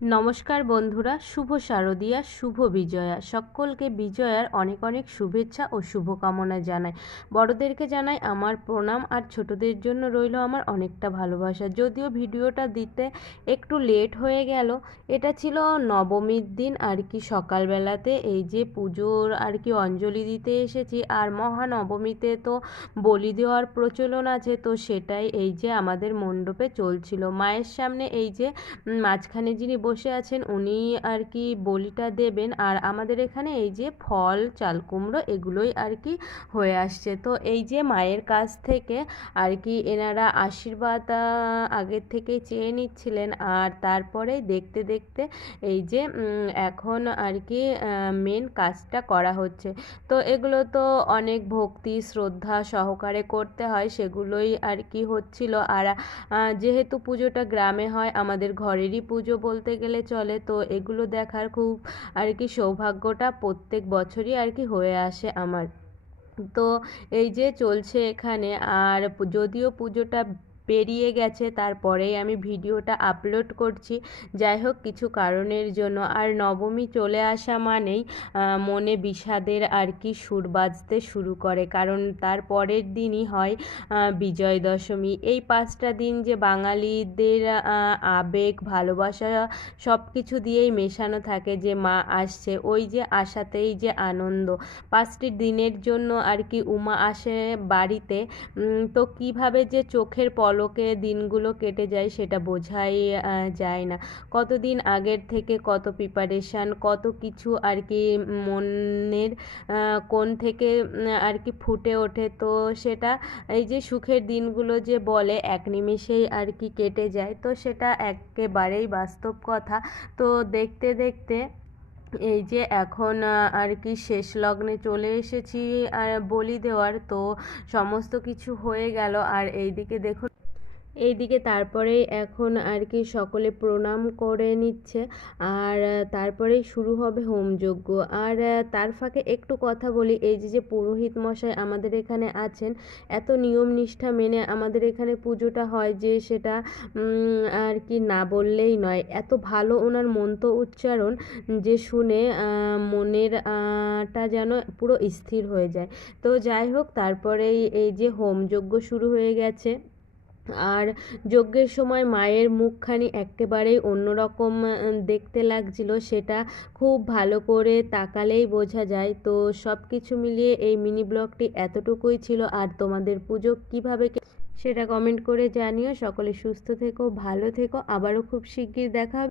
নমস্কার বন্ধুরা, শুভ শারদিয়া, শুভ বিজয়া। সকলকে বিজয়ার অনেক অনেক শুভেচ্ছা ও শুভকামনা জানাই। বড়দেরকে জানাই আমার প্রণাম, আর ছোটদের জন্য রইল আমার অনেকটা ভালোবাসা। যদিও ভিডিওটা দিতে একটু লেট হয়ে গেল, এটা ছিল নবমীর দিন আর কি। সকালবেলাতে এই যে পুজোর আর কি অঞ্জলি দিতে এসেছি, আর মহানবমীতে তো বলি দেওয়ার প্রচলন আছে, তো সেটাই এই যে আমাদের মণ্ডপে চলছিল। মায়ের সামনে এই যে মাঝখানে যিনি বসে আছেন উনি আর কি বলিটা দেবেন, আর আমাদের এখানে এই যে ফল, চাল কুমড়ো এগুলোই আর কি হয়ে আসছে। তো এই যে মায়ের কাছ থেকে আর কি এনারা আশীর্বাদ আগের থেকেই চেয়ে নিচ্ছিলেন, আর তারপরে দেখতে দেখতে এই যে এখন আর কি মেন কাজটা করা হচ্ছে। তো এগুলো তো অনেক ভক্তি শ্রদ্ধা সহকারে করতে হয়, সেগুলোই আর কি হচ্ছিল। আর যেহেতু পুজোটা গ্রামে হয়, আমাদের ঘরেরই পুজো বলতে গেলে চলে, তো এগুলো দেখার খুব আর কি সৌভাগ্যটা প্রত্যেক বছরই আর কি হয়ে আসে আমার। তো এই যে চলছে এখানে, আর যদিও পুজোটা পেরিয়ে গেছে তারপরেই আমি ভিডিওটা আপলোড করছি। যাই হোক, কিছু কারণের জন্য। আর নবমী চলে আসা মানেই মনে বিষাদের আর কি সুর বাজতে শুরু করে, কারণ তার পরের দিনই হয় বিজয় দশমী। এই 5টা দিন যে বাঙালিদের আবেগ ভালোবাসা সব কিছু দিয়েই মেশানো থাকে, যে মা আসছে, ওই যে আশাতেই যে আনন্দ। 5টি দিনের জন্য আর কি উমা আসে বাড়িতে। তো কিভাবে যে চোখের পলকে দিনগুলো কেটে যায় সেটা বোঝাই যায় না। কতদিন আগের থেকে কত প্রিপারেশান, কত কিছু আর কি মনের কোণ থেকে আর কি ফুটে ওঠে। তো সেটা এই যে সুখের দিনগুলো যে বলে এক নিমেষেই আর কি কেটে যায়, তো সেটা একেবারেই বাস্তব কথা। তো দেখতে দেখতে এই যে এখন আর কি শেষ লগ্নে চলে এসেছি আর বলি দেওয়ার, তো সমস্ত কিছু হয়ে গেল। আর এইদিকে দেখুন, এইদিকে তারপরেই এখন আর কি সকলে প্রণাম করে নিচ্ছে, আর তারপরেই শুরু হবে হোমযজ্ঞ। আর তার ফাঁকে একটু কথা বলি, এই যে পুরোহিত মশাই আমাদের এখানে আছেন, এত নিয়ম নিষ্ঠা মেনে আমাদের এখানে পুজোটা হয় যে সেটা আর কি না বললেই নয়। এত ভালো ওনার মন্ত্র উচ্চারণ যে শুনে মনের টা যেন পুরো স্থির হয়ে যায়। তো যাই হোক, তারপরেই এই যে হোমযজ্ঞ শুরু হয়ে গেছে। আর যজ্ঞের সময় মায়ের মুখখানি একেবারেই অন্যরকম দেখতে লাগছিল, সেটা খুব ভালো করে তাকালেই বোঝা যায়। তো সব কিছু মিলিয়ে এই মিনি ব্লগটি এতটুকুই ছিল। আর তোমাদের পুজো কীভাবে সেটা কমেন্ট করে জানিও। সকলে সুস্থ থেকো, ভালো থেকো, আবারও খুব শিগগির দেখা হবে।